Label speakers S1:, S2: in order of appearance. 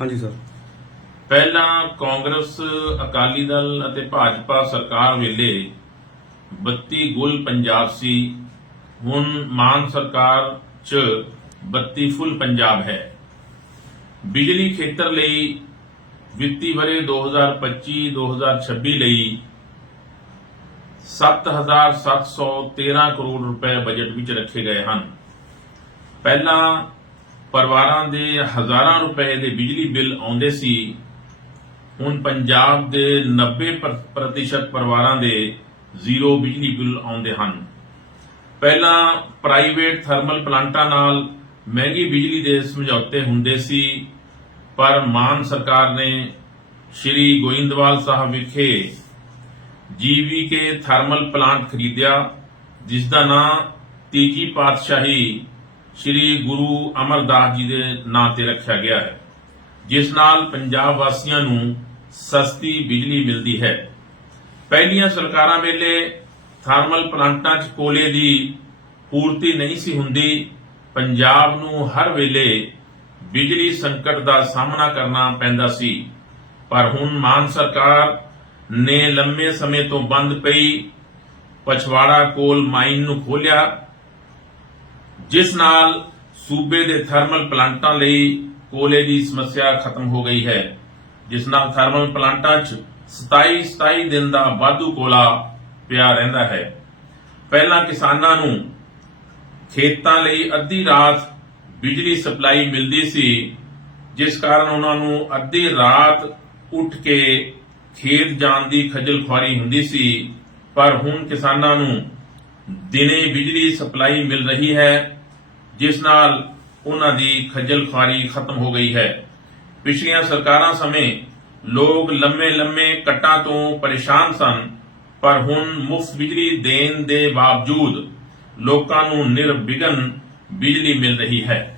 S1: ਹਾਂਜੀ ਸਰ।
S2: ਪਹਿਲਾਂ ਕਾਂਗਰਸ, ਅਕਾਲੀ ਦਲ ਅਤੇ ਭਾਜਪਾ ਸਰਕਾਰ ਵੇਲੇ 32 ਗੁਲ ਪੰਜਾਬ ਸੀ। ਹੁਣ ਮਾਨ ਸਰਕਾਰ 'ਚ 32 ਫੁੱਲ ਪੰਜਾਬ ਹੈ। ਬਿਜਲੀ ਖੇਤਰ ਲਈ ਵਿੱਤੀ ਵਰੇ 2025-2026 ਲਈ 7713 ਕਰੋੜ ਰੁਪਏ ਬਜਟ ਵਿੱਚ ਰੱਖੇ ਗਏ ਹਨ। ਪਹਿਲਾਂ ਪਰਿਵਾਰਾਂ ਦੇ ਹਜ਼ਾਰਾਂ ਰੁਪਏ ਦੇ ਬਿਜਲੀ ਬਿੱਲ ਆਉਂਦੇ ਸੀ। ਹੁਣ ਪੰਜਾਬ ਦੇ 90% ਪ੍ਰਤੀਸ਼ਤ ਪਰਿਵਾਰਾਂ ਦੇ ਜ਼ੀਰੋ ਬਿਜਲੀ ਬਿੱਲ ਆਉਂਦੇ ਹਨ। ਪਹਿਲਾਂ ਪ੍ਰਾਈਵੇਟ ਥਰਮਲ ਪਲਾਂਟਾਂ ਨਾਲ ਮਹਿੰਗੀ ਬਿਜਲੀ ਦੇ ਸਮਝੌਤੇ ਹੁੰਦੇ ਸੀ, ਪਰ ਮਾਨ ਸਰਕਾਰ ਨੇ ਸ਼੍ਰੀ ਗੋਇੰਦਵਾਲ ਸਾਹਿਬ ਵਿਖੇ ਜੀਵੀਕੇ ਥਰਮਲ ਪਲਾਂਟ ਖਰੀਦਿਆ ਜਿਸ ਦਾ ਨਾਮ ਤੀਜੀ ਪਾਤਸ਼ਾਹੀ ਸ਼੍ਰੀ ਗੁਰੂ ਅਮਰਦਾਸ ਜੀ ਦੇ ਨਾਂ ਤੇ ਰੱਖਿਆ ਗਿਆ ਹੈ, ਜਿਸ ਨਾਲ ਪੰਜਾਬ ਵਾਸੀਆਂ ਨੂੰ ਸਸਤੀ ਬਿਜਲੀ ਮਿਲਦੀ ਹੈ। ਪਹਿਲੀਆਂ ਸਰਕਾਰਾਂ ਵੇਲੇ ਥਰਮਲ ਪਲਾਂਟਾਂ 'ਚ ਕੋਲੇ ਦੀ ਪੂਰਤੀ ਨਹੀਂ ਸੀ ਹੁੰਦੀ, ਪੰਜਾਬ ਨੂੰ ਹਰ ਵੇਲੇ ਬਿਜਲੀ ਸੰਕਟ ਦਾ ਸਾਹਮਣਾ ਕਰਨਾ ਪੈਂਦਾ ਸੀ। ਪਰ ਹੁਣ ਮਾਨ ਸਰਕਾਰ ਨੇ ਲੰਮੇ ਸਮੇਂ ਤੋਂ ਬੰਦ ਪਈ, ਪਛਵਾੜਾ ਕੋਲ ਮਾਈਨ ਨੂੰ ਖੋਲਿਆ ਜਿਸ ਨਾਲ ਸੂਬੇ ਦੇ ਥਰਮਲ ਪਲਾਂਟਾਂ ਲਈ ਕੋਲੇ ਦੀ ਸਮੱਸਿਆ ਖਤਮ ਹੋ ਗਈ ਹੈ, ਜਿਸ ਨਾਲ ਥਰਮਲ ਪਲਾਂਟਾਂ 'ਚ 27 27 ਦਿਨ ਦਾ ਵਾਧੂ ਕੋਲਾ ਪਿਆ ਰਹਿੰਦਾ ਹੈ। ਪਹਿਲਾਂ ਕਿਸਾਨਾਂ ਨੂੰ ਖੇਤਾਂ ਲਈ ਅੱਧੀ ਰਾਤ ਬਿਜਲੀ ਸਪਲਾਈ ਮਿਲਦੀ ਸੀ, ਜਿਸ ਕਾਰਨ ਉਹਨਾਂ ਨੂੰ ਅੱਧੀ ਰਾਤ ਉੱਠ ਕੇ ਖੇਤ ਜਾਣ ਦੀ ਖਜਲ ਖੁਆਰੀ ਹੁੰਦੀ ਸੀ। ਪਰ ਹੁਣ ਕਿਸਾਨਾਂ ਨੂੰ ਦਿਨੇ ਬਿਜਲੀ ਸਪਲਾਈ ਮਿਲ ਰਹੀ ਹੈ ਜਿਸ ਨਾਲ ਉਹਨਾਂ ਦੀ ਖੱਜਲ ਖੁਆਰੀ ਖਤਮ ਹੋ ਗਈ ਹੈ। ਪਿਛਲੀਆਂ ਸਰਕਾਰਾਂ ਸਮੇਂ ਲੋਕ ਲੰਮੇ ਲੰਮੇ ਕੱਟਾਂ ਤੋਂ ਪਰੇਸ਼ਾਨ ਸਨ, ਪਰ ਹੁਣ ਮੁਫਤ ਬਿਜਲੀ ਦੇਣ ਦੇ ਬਾਵਜੂਦ ਲੋਕਾਂ ਨੂੰ ਨਿਰਵਿਘਨ ਬਿਜਲੀ ਮਿਲ ਰਹੀ ਹੈ।